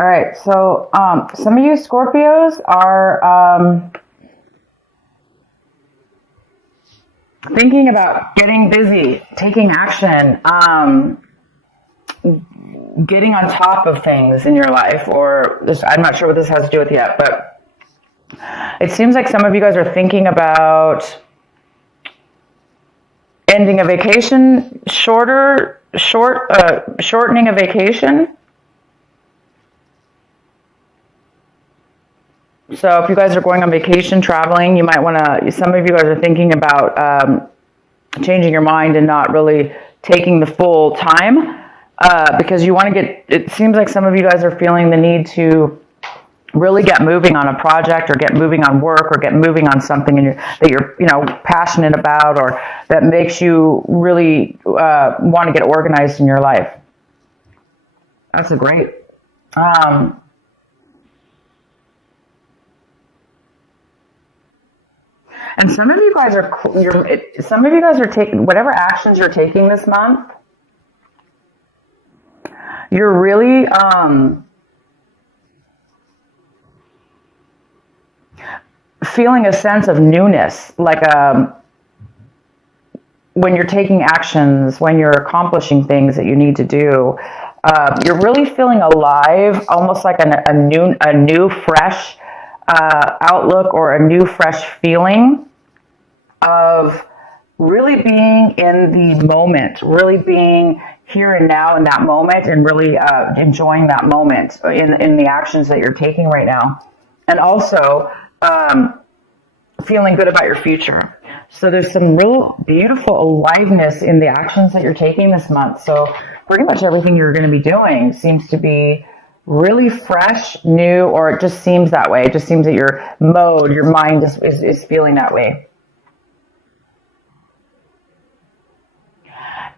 All right, so some of you Scorpios are thinking about getting busy, taking action, getting on top of things in your life, or this, I'm not sure what this has to do with yet, but it seems like some of you guys are thinking about ending a vacation, shortening a vacation. So if you guys are going on vacation, traveling, you might want to, some of you guys are thinking about changing your mind and not really taking the full time because you want to get, it seems like some of you guys are feeling the need to really get moving on a project or get moving on work or get moving on something that you're passionate about or that makes you really want to get organized in your life. That's a great. And some of you guys are taking whatever actions you're taking this month. You're really feeling a sense of newness, like when you're taking actions, when you're accomplishing things that you need to do. You're really feeling alive, almost like a new fresh outlook or a new fresh feeling of really being in the moment, really being here and now in that moment, and really enjoying that moment in the actions that you're taking right now, and also feeling good about your future. So there's some real beautiful aliveness in the actions that you're taking this month. So pretty much everything you're going to be doing seems to be really fresh, new, or it just seems that way. It just seems that your mind is feeling that way.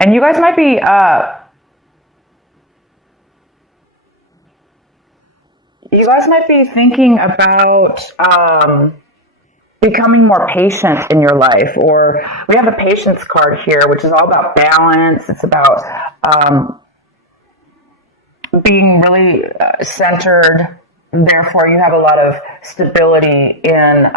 And you guys might be thinking about becoming more patient in your life. Or we have the patience card here, which is all about balance. It's about being really centered. Therefore, you have a lot of stability in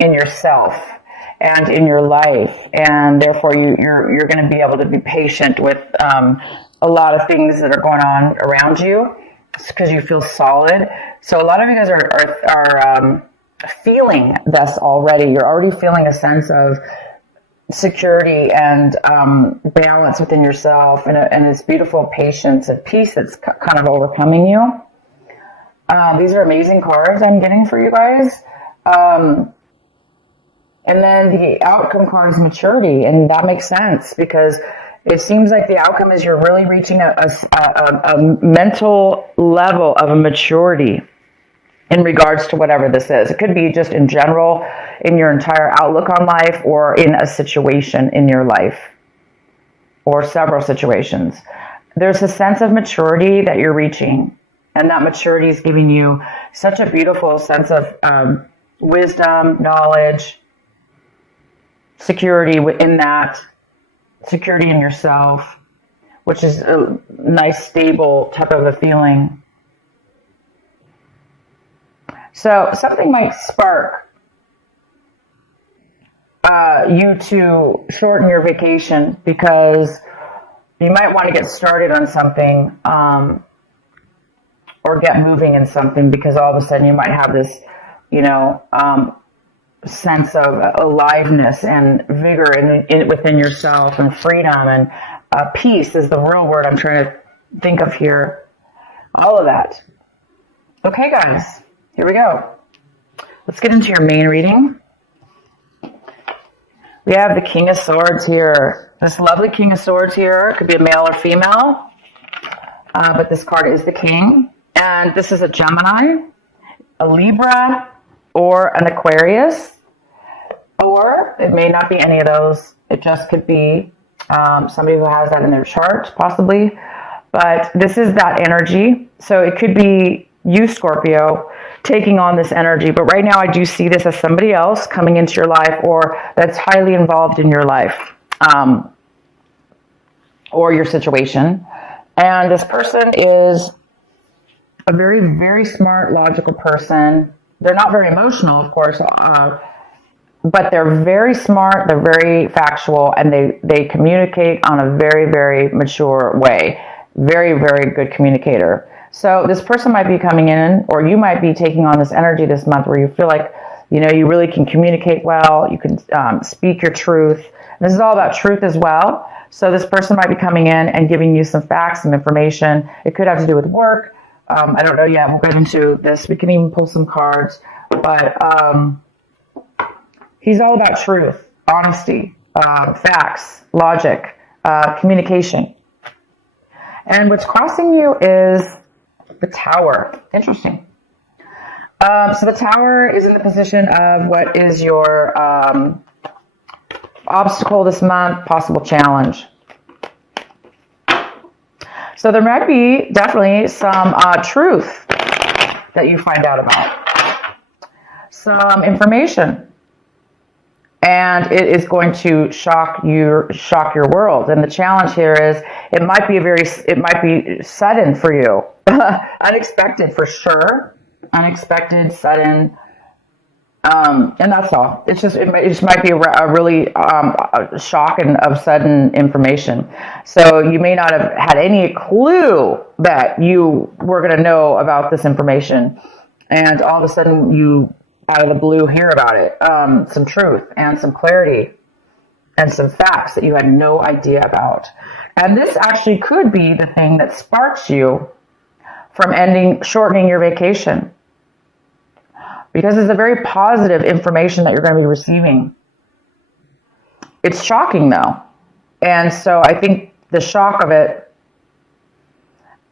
yourself and in your life, and therefore you're going to be able to be patient with a lot of things that are going on around you because you feel solid. So a lot of you guys are feeling this already. You're already feeling a sense of security and balance within yourself, and this beautiful patience and peace that's kind of overcoming you. These are amazing cards I'm getting for you guys. And then the outcome card is maturity, and that makes sense because it seems like the outcome is you're really reaching a mental level of a maturity in regards to whatever this is. It could be just in general, in your entire outlook on life, or in a situation in your life, or several situations. There's a sense of maturity that you're reaching, and that maturity is giving you such a beautiful sense of wisdom, knowledge, security within that, security in yourself, which is a nice, stable type of a feeling. So something might spark you to shorten your vacation because you might want to get started on something or get moving in something because all of a sudden you might have this, sense of aliveness and vigor within yourself, and freedom, and peace is the real word I'm trying to think of here. All of that. Okay, guys, here we go. Let's get into your main reading. We have the King of Swords here. This lovely King of Swords here. It could be a male or female, but this card is the King. And this is a Gemini, a Libra, or an Aquarius, or it may not be any of those. It just could be somebody who has that in their chart, possibly. But this is that energy. So it could be you, Scorpio, taking on this energy. But right now I do see this as somebody else coming into your life, or that's highly involved in your life or your situation. And this person is a very, very smart, logical person. They're not very emotional, of course, but they're very smart, they're very factual, and they communicate on a very, very mature way. Very, very good communicator. So this person might be coming in, or you might be taking on this energy this month where you feel like, you really can communicate well, you can speak your truth. This is all about truth as well. So this person might be coming in and giving you some facts, some information. It could have to do with work. I don't know yet. We'll get into this. We can even pull some cards. But he's all about truth, honesty, facts, logic, communication. And what's crossing you is the Tower. Interesting. So the Tower is in the position of what is your obstacle this month, possible challenge. So there might be definitely some truth that you find out about. Some information. And it is going to shock your world. And the challenge here is it might be sudden for you. Unexpected for sure. Unexpected, sudden. And that's all. It just might be a really shock and of sudden information. So you may not have had any clue that you were going to know about this information. And all of a sudden you, out of the blue, hear about it. Some truth and some clarity and some facts that you had no idea about. And this actually could be the thing that sparks you from shortening your vacation. Because it's a very positive information that you're going to be receiving. It's shocking though. And so I think the shock of it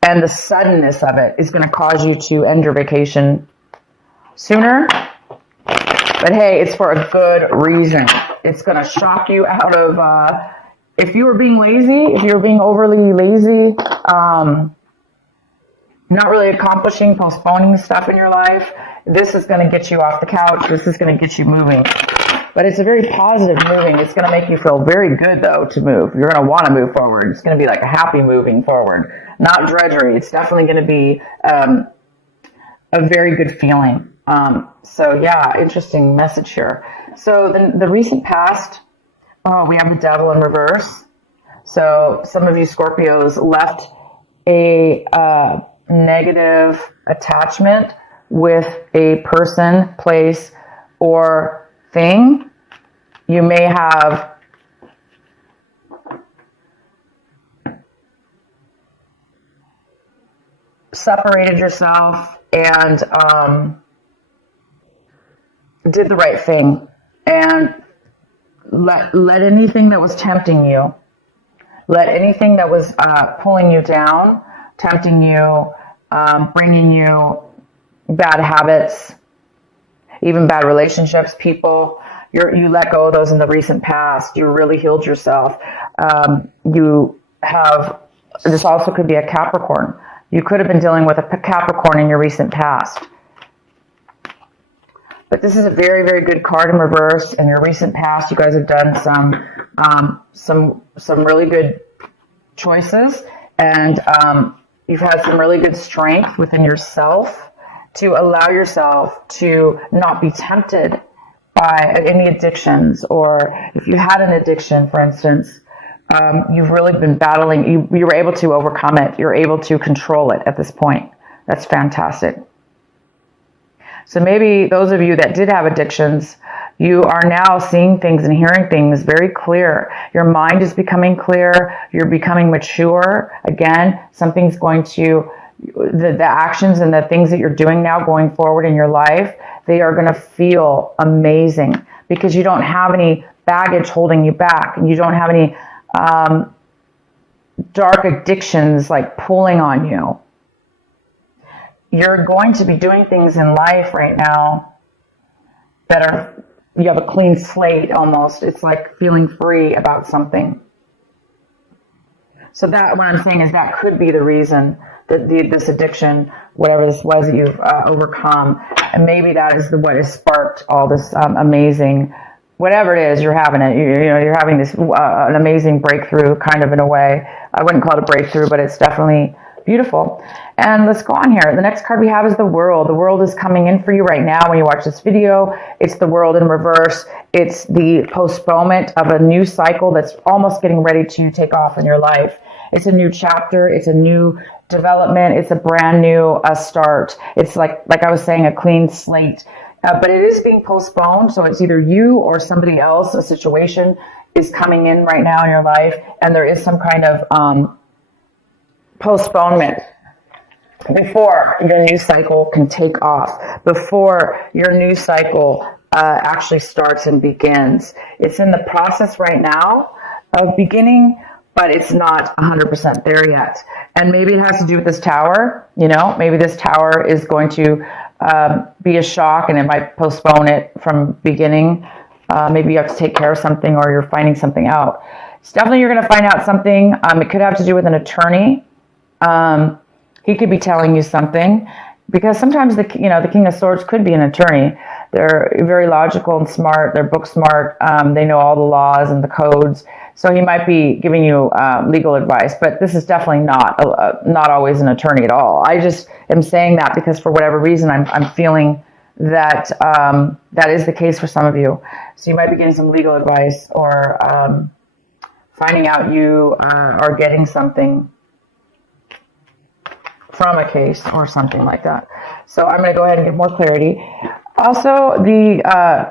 and the suddenness of it is going to cause you to end your vacation sooner. But hey, it's for a good reason. It's going to shock you out of, if you were being lazy, if you were being overly lazy, not really accomplishing, postponing stuff in your life, this is going to get you off the couch. This is going to get you moving. But it's a very positive moving. It's going to make you feel very good, though, to move. You're going to want to move forward. It's going to be like a happy moving forward, not drudgery. It's definitely going to be a very good feeling. So yeah, interesting message here. So the recent past, we have the Devil in reverse. So some of you Scorpios left a negative attachment with a person, place, or thing. You may have separated yourself and did the right thing and let anything that was tempting you, let anything that was pulling you down, tempting you, bringing you bad habits, even bad relationships, people, you let go of those in the recent past. You really healed yourself. You have, this also could be a Capricorn. You could have been dealing with a Capricorn in your recent past. But this is a very, very good card in reverse. In your recent past, you guys have done some really good choices, and you've had some really good strength within yourself to allow yourself to not be tempted by any addictions. Or if you had an addiction, for instance, you've really been battling. You were able to overcome it. You're able to control it at this point. That's fantastic. So maybe those of you that did have addictions, you are now seeing things and hearing things very clear. Your mind is becoming clear. You're becoming mature. Again, something's going to, the actions and the things that you're doing now going forward in your life, they are going to feel amazing because you don't have any baggage holding you back. And you don't have any dark addictions like pulling on you. You're going to be doing things in life right now that are, you have a clean slate almost. It's like feeling free about something. So that, what I'm saying is that could be the reason that this addiction, whatever this was that you've overcome, and maybe that is what has sparked all this amazing, whatever it is, you're having it. You're having this an amazing breakthrough, kind of in a way. I wouldn't call it a breakthrough, but it's definitely Beautiful. And let's go on here. The next card we have is the World. The World is coming in for you right now when you watch this video. It's the World in reverse. It's the postponement of a new cycle that's almost getting ready to take off in your life. It's a new chapter. It's a new development. It's a brand new start. It's like I was saying, a clean slate. But it is being postponed. So it's either you or somebody else, a situation is coming in right now in your life. And there is some kind of postponement before your new cycle can take off, before your new cycle actually starts and begins. It's in the process right now of beginning, but it's not 100% there yet. And maybe it has to do with this tower. You know, maybe this tower is going to be a shock, and it might postpone it from beginning. Maybe you have to take care of something, or you're finding something out. It's definitely you're going to find out something. It could have to do with an attorney. He could be telling you something, because sometimes the King of Swords could be an attorney. They're very logical and smart. They're book smart. They know all the laws and the codes. So he might be giving you legal advice, but this is definitely not always an attorney at all. I just am saying that because for whatever reason, I'm feeling that that is the case for some of you. So you might be getting some legal advice, or finding out you are getting something from a case or something like that. So I'm going to go ahead and get more clarity. Also, the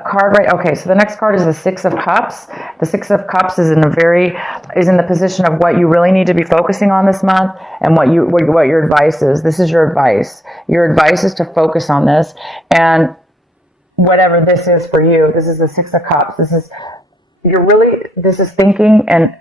card okay, so the next card is the Six of Cups. The Six of Cups is in the position of what you really need to be focusing on this month, and what your advice is. This is your advice. Your advice is to focus on this, and whatever this is for you. This is the Six of Cups. This is thinking and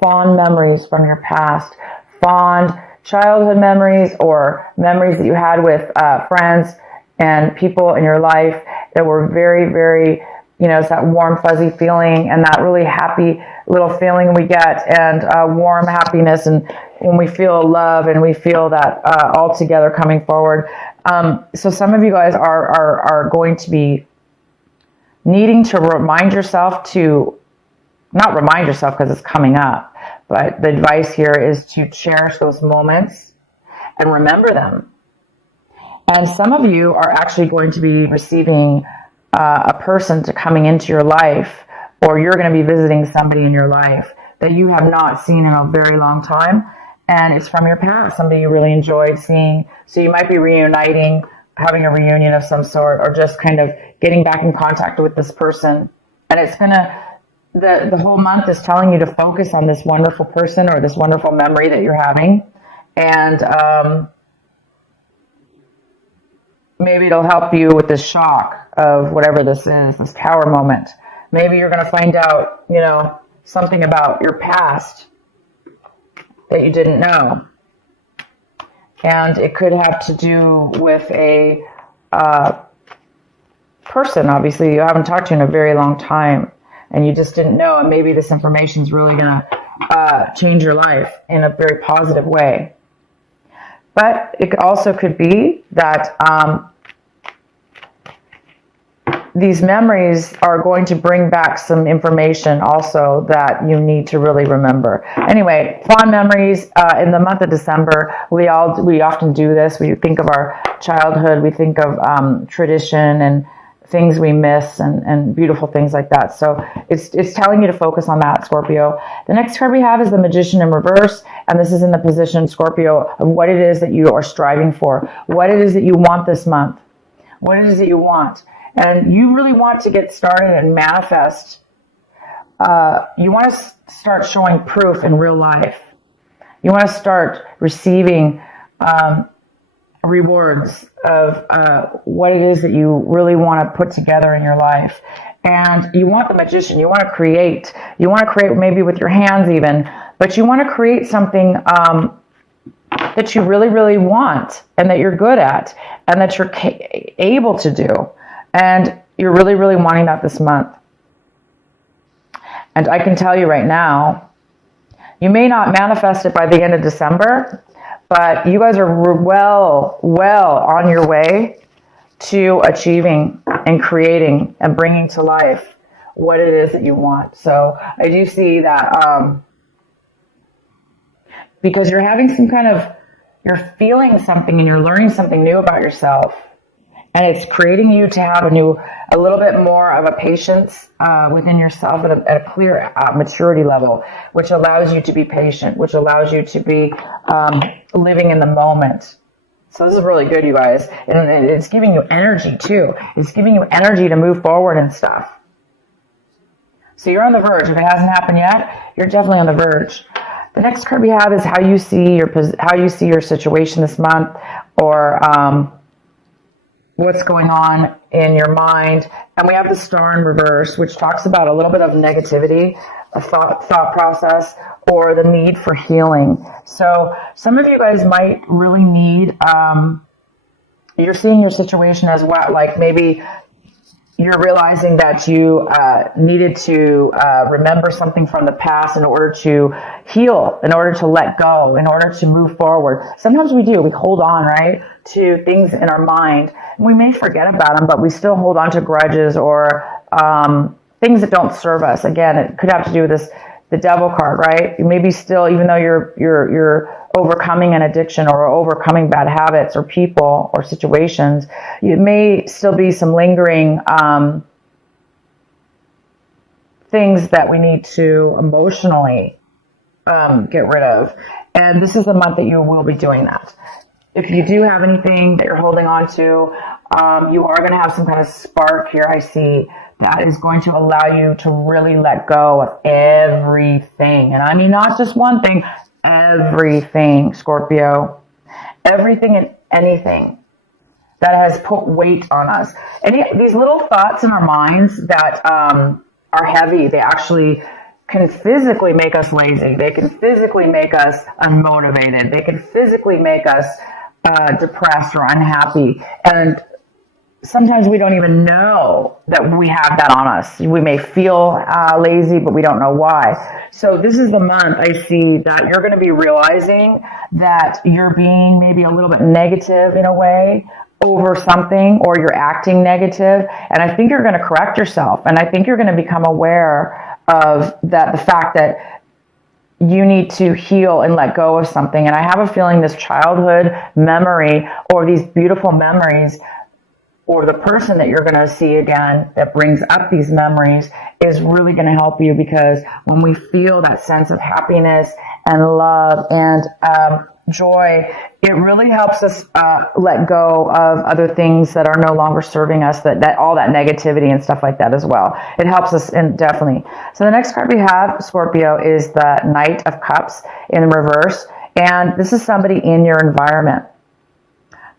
fond memories from your past, fond childhood memories, or memories that you had with friends and people in your life that were very, very, it's that warm, fuzzy feeling, and that really happy little feeling we get, and warm happiness, and when we feel love and we feel that all together coming forward. So some of you guys are going to be needing to remind yourself not remind yourself because it's coming up, but the advice here is to cherish those moments and remember them. And some of you are actually going to be receiving a person coming into your life, or you're going to be visiting somebody in your life that you have not seen in a very long time, and it's from your past, somebody you really enjoyed seeing. So you might be reuniting, having a reunion of some sort, or just kind of getting back in contact with this person. And it's going to, the whole month is telling you to focus on this wonderful person or this wonderful memory that you're having. And maybe it'll help you with this shock of whatever this is, this tower moment. Maybe you're going to find out, something about your past that you didn't know. And it could have to do with a person, obviously, you haven't talked to in a very long time, and you just didn't know, and maybe this information is really going to change your life in a very positive way. But it also could be that these memories are going to bring back some information also that you need to really remember. Anyway, fond memories in the month of December. We often do this. We think of our childhood. We think of tradition and things we miss, and beautiful things like that. So it's telling you to focus on that, Scorpio. The next card we have is the Magician in reverse, and this is in the position, Scorpio, of what it is that you are striving for, what it is that you want this month, what it is that you want. And you really want to get started and manifest. You want to start showing proof in real life. You want to start receiving rewards of what it is that you really want to put together in your life. And you want the Magician. You want to create. You want to create maybe with your hands even. But you want to create something that you really, really want, and that you're good at, and that you're able to do. And you're really, really wanting that this month. And I can tell you right now, you may not manifest it by the end of December, but you guys are well on your way to achieving and creating and bringing to life what it is that you want. So I do see that because you're having some kind of You're feeling something and you're learning something new about yourself. And it's creating you to have a little bit more of a patience within yourself at a clear maturity level, which allows you to be patient, which allows you to be living in the moment. So this is really good, you guys. And it's giving you energy, too. It's giving you energy to move forward and stuff. So you're on the verge. If it hasn't happened yet, you're definitely on the verge. The next card we have is how you see your situation this month, or what's going on in your mind. And we have the Star in reverse, which talks about a little bit of negativity, a thought process, or the need for healing. So some of you guys might really need, you're seeing your situation as well, like maybe you're realizing that you needed to remember something from the past in order to heal, in order to let go, in order to move forward. Sometimes we do. We hold on, right, to things in our mind. And we may forget about them, but we still hold on to grudges or things that don't serve us. Again, it could have to do with the Devil card, right? You may be still, even though you're overcoming an addiction or overcoming bad habits or people or situations, it may still be some lingering things that we need to emotionally get rid of. And this is the month that you will be doing that. If you do have anything that you're holding on to, you are going to have some kind of spark here, I see, that is going to allow you to really let go of everything. And I mean, not just one thing, everything, Scorpio. Everything and anything that has put weight on us. These little thoughts in our minds that are heavy, they actually can physically make us lazy. They can physically make us unmotivated. They can physically make us depressed or unhappy. And sometimes we don't even know that we have that on us. We may feel lazy, but we don't know why. So this is the month I see that you're going to be realizing that you're being maybe a little bit negative in a way over something, or you're acting negative. And I think you're going to correct yourself. And I think you're going to become aware of that, the fact that you need to heal and let go of something. And I have a feeling this childhood memory or these beautiful memories, or the person that you're going to see again that brings up these memories, is really going to help you, because when we feel that sense of happiness and love and joy, it really helps us let go of other things that are no longer serving us, that all that negativity and stuff like that as well. It helps us, and definitely. So the next card we have, Scorpio, is the Knight of Cups in reverse. And this is somebody in your environment.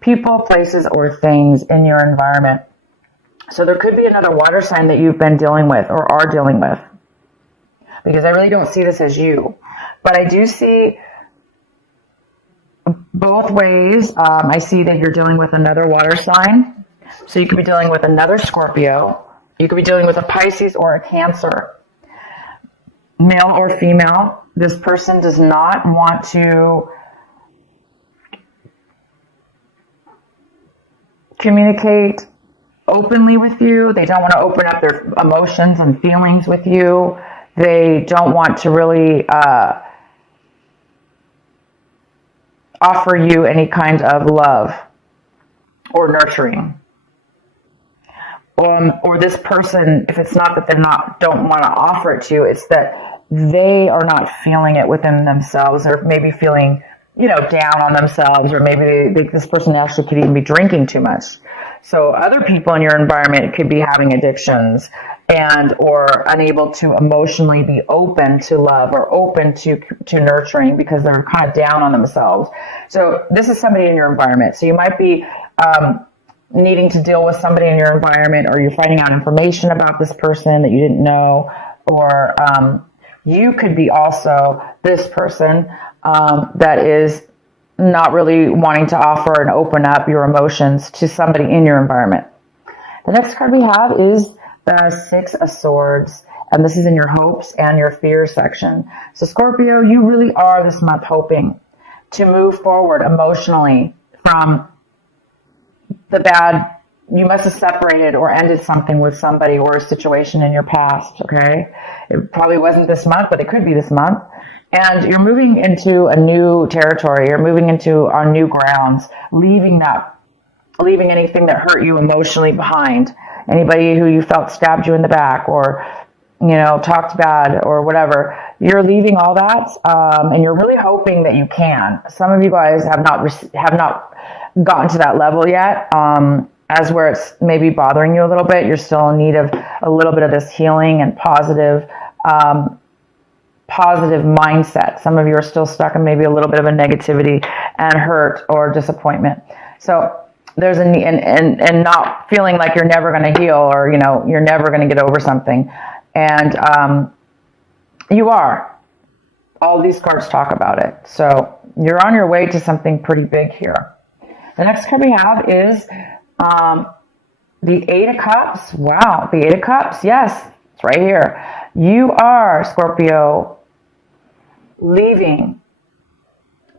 People, places, or things in your environment. So there could be another water sign that you've been dealing with or are dealing with, because I really don't see this as you. But I do see both ways. I see that you're dealing with another water sign. So you could be dealing with another Scorpio. You could be dealing with a Pisces or a Cancer. Male or female. This person does not want to communicate openly with you. They don't want to open up their emotions and feelings with you. They don't want to really offer you any kind of love or nurturing. Or this person, if it's not that they don't want to offer it to you, it's that they are not feeling it within themselves, or maybe feeling, down on themselves, or maybe this person actually could even be drinking too much. So other people in your environment could be having addictions or unable to emotionally be open to love or open to nurturing, because they're kind of down on themselves. So this is somebody in your environment. So you might be needing to deal with somebody in your environment, or you're finding out information about this person that you didn't know, or you could be also this person that is not really wanting to offer and open up your emotions to somebody in your environment. The next card we have is the Six of Swords, and this is in your hopes and your fears section. So Scorpio, you really are this month hoping to move forward emotionally from the bad. You must have separated or ended something with somebody or a situation in your past, okay? It probably wasn't this month, but it could be this month. And you're moving into a new territory. You're moving into on new grounds, leaving anything that hurt you emotionally behind. Anybody who you felt stabbed you in the back or, talked bad or whatever. You're leaving all that, and you're really hoping that you can. Some of you guys have not gotten to that level yet, as where it's maybe bothering you a little bit. You're still in need of a little bit of this healing and positive mindset. Some of you are still stuck in maybe a little bit of a negativity and hurt or disappointment. So there's and not feeling like you're never going to heal, or you're never going to get over something, and you are. All these cards talk about it. So you're on your way to something pretty big here. The next card we have is the Eight of Cups. Wow, the Eight of Cups. Yes, it's right here. You are, Scorpio, leaving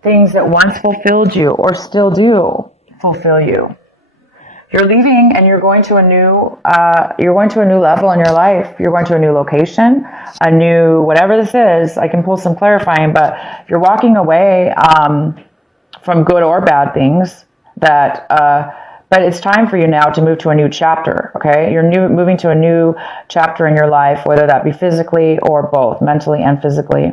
things that once fulfilled you or still do fulfill you. You're leaving and you're going to a new level in your life. You're going to a new location, a new, whatever this is. I can pull some clarifying, but you're walking away from good or bad things that, but it's time for you now to move to a new chapter. Okay. You're moving to a new chapter in your life, whether that be physically or both, mentally and physically.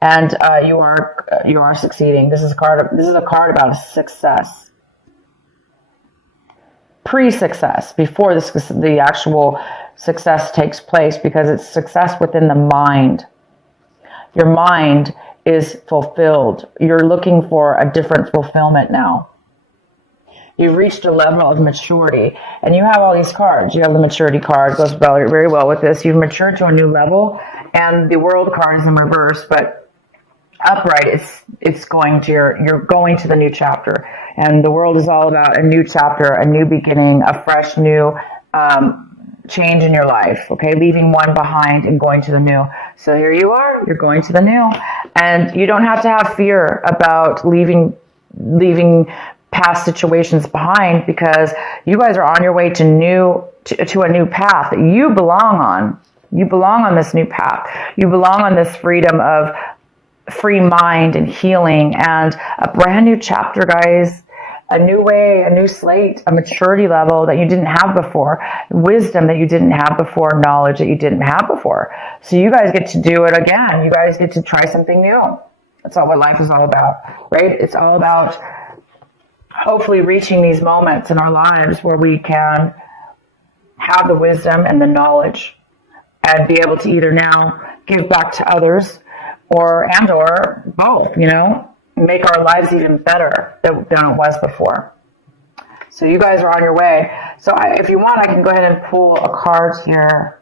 And, you are succeeding. This is a card about success. Pre-success, before the actual success takes place, because it's success within the mind. Your mind is fulfilled. You're looking for a different fulfillment now. You've reached a level of maturity, and you have all these cards. You have the maturity card, goes very well with this. You've matured to a new level, and the World card is in reverse, but upright, it's going to you're going to the new chapter. And the World is all about a new chapter, a new beginning, a fresh new change in your life. Okay, leaving one behind and going to the new. So here you are, you're going to the new, and you don't have to have fear about leaving past situations behind, because you guys are on your way to a new path that you belong on. You belong on this new path. You belong on this freedom of free mind and healing and a brand new chapter, guys. A new way, a new slate, a maturity level that you didn't have before, wisdom that you didn't have before, knowledge that you didn't have before. So you guys get to do it again. You guys get to try something new. That's all what life is all about, right? It's all about hopefully reaching these moments in our lives where we can have the wisdom and the knowledge and be able to either now give back to others or both, make our lives even better than it was before. So you guys are on your way. So if you want, I can go ahead and pull a card here